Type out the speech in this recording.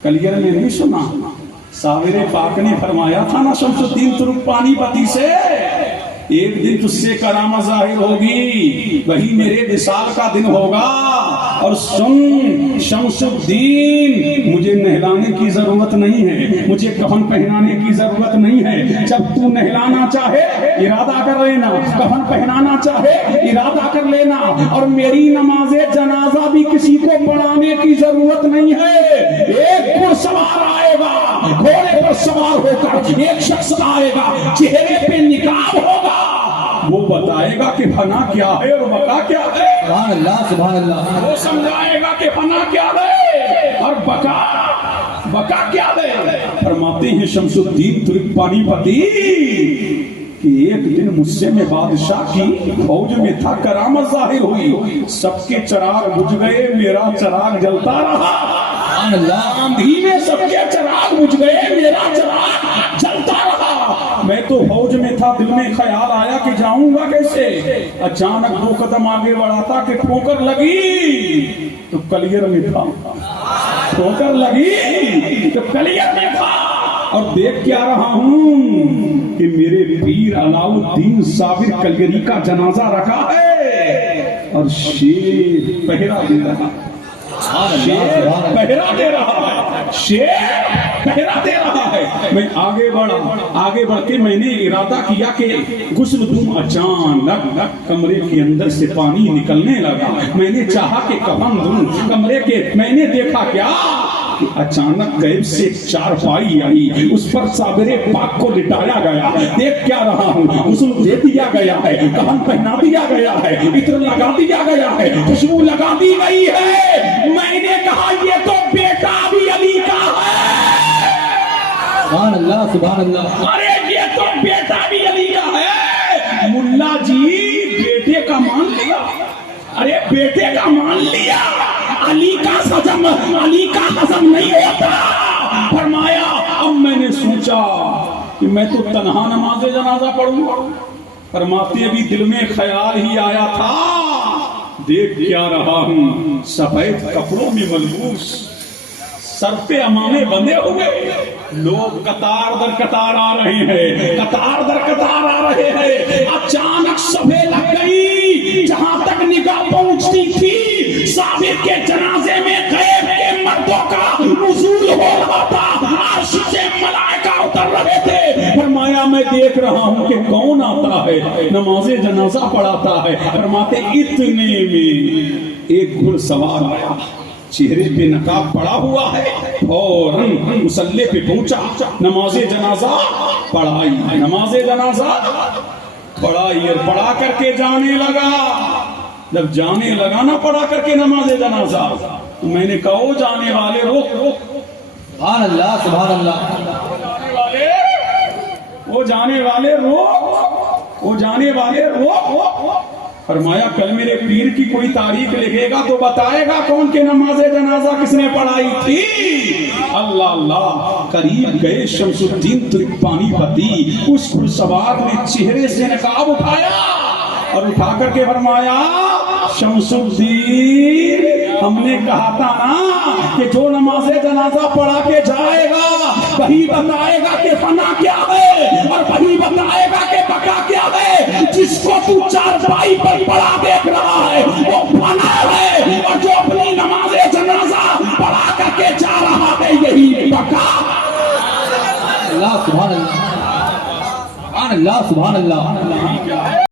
Clear میں نہیں سنا، ساور پاک نے فرمایا تھا نا شمسالدین ترک پانی پتی سے، ایک دن تجھ سے کرامت ظاہر ہوگی، وہی میرے وصال کا دن ہوگا۔ اور سن شمس الدین، مجھے نہلانے کی ضرورت نہیں ہے، مجھے کفن پہنانے کی ضرورت نہیں ہے، جب تو نہلانا چاہے ارادہ کر لینا، کفن پہنانا چاہے ارادہ کر لینا، اور میری نماز جنازہ بھی کسی کو پڑھانے کی ضرورت نہیں ہے۔ ایک گھڑ سوار آئے گا، گھوڑے پر سوار ہو کر ایک شخص آئے گا، چہرے پہ نقاب ہوگا، وہ بتائے گا کہ فنا کیا ہے اور بقا کیا ہے۔ سبحان اللہ سبحان اللہ۔ وہ سمجھائے گا کہ فنا کیا ہے اور بقا کیا ہے۔ فرماتے ہیں شمس الدین ترک پانی پتی کہ ایک دن مجھ سے میں بادشاہ کی فوج میں تھا، کرامت ظاہر ہوئی، سب کے چراغ بجھ گئے، میرا چراغ جلتا رہا۔ آندھی میں سب کے چراغ بجھ گئے، میرا چراغ جلتا رہا۔ میں تو فوج میں تھا، دل میں خیال آیا کہ جاؤں گا کیسے۔ اچانک 2 قدم آگے بڑھاتا کہ ٹھوکر لگی تو کلیئر میں تھا، ٹھوکر لگی تو کلیئر میں تھا، اور دیکھ کیا رہا ہوں کہ میرے پیر علاؤ الدین صابر کلیری کا جنازہ رکھا ہے، اور شیر پہرا دے رہا ہے، شیر پہرا دے رہا ہے، شیر پہرا دے رہا ہے۔ میں آگے بڑھ کے میں نے ارادہ کیا کہ غسل دوں، اچانک کمرے کے اندر سے پانی نکلنے لگا، میں نے چاہا کہ کفن دوں کمرے کے، میں نے دیکھا کیا، اچانک غیب سے چارپائی آئی، اس پر صابر پاک کو لٹایا گیا، دیکھ کیا رہا ہوں، غسل دے دیا گیا ہے، کفن پہنا دیا گیا ہے، عطر لگا دیا گیا ہے، خوشبو لگا دی گئی ہے۔ میں نے کہا یہ تو بیٹا بھی علی کا ہے۔ سبحان اللہ سبحان اللہ۔ ارے یہ تو بیٹا بھی علی کا ہے۔ ملا جی بیٹے کا مان لیا، ارے بیٹے کا مان لیا، علی کا حزم نہیں ہوتا۔ فرمایا اب میں نے سوچا کہ میں تو تنہا نماز جنازہ پڑھوں گا۔ فرماتے ابھی دل میں خیال ہی آیا تھا، دیکھ کیا رہا ہوں، سفید کپڑوں میں ملبوس، سر پہ امامے بندے ہوئے، لوگ قطار در قطار آ رہے ہیں، قطار در قطار آ رہے ہیں۔ اچانک صفحے لگ گئی، جہاں تک نگاہ پہنچتی تھی صابر کے جنازے میں غیب کے مردوں کا نزول ہو رہا تھا، عرش سے ملائکہ اتر رہے تھے۔ فرمایا میں دیکھ رہا ہوں کہ کون آتا ہے، نماز جنازہ پڑھاتا ہے۔ فرماتے اتنے میں ایک گھڑ سوار آیا، چہرے پہ نقاب پڑا ہوا ہے، اور مصلی پہ پہنچا، نماز جنازہ پڑھائی، نماز جنازہ پڑھائی، اور پڑھا کر کے جانے لگا۔ جب جانے لگا نا پڑھا کر کے نماز جنازہ، تو میں نے کہا وہ جانے والے روک روک، سبحان اللہ سبحان اللہ۔ وہ جانے والے روک، وہ جانے والے روک۔ فرمایا کل میرے پیر کی کوئی تاریخ لکھے گا تو بتائے گا کون کے نماز جنازہ کس نے پڑھائی تھی۔ اللہ اللہ، قریب گئے شمس الدین ترک پانی پتی، اس گھڑ سوار نے چہرے سے نقاب اٹھایا، اور اٹھا کر کے فرمایا شمس الدین، ہم نے کہا تھا نا کہ جو نماز جنازہ پڑھا کے جائے گا وہی بتائے گا کہ فنا کیا ہے، اور وہی بتائے گا کہ بقا کیا ہے۔ جس کو تو چارپائی پر پڑا دیکھ رہا ہے وہ فنا ہے، اور جو اپنی نماز جنازہ پڑھا کر کے جا رہا ہے یہی بقا۔ اللہ سبحان اللہ سبحان اللہ سبحان اللہ۔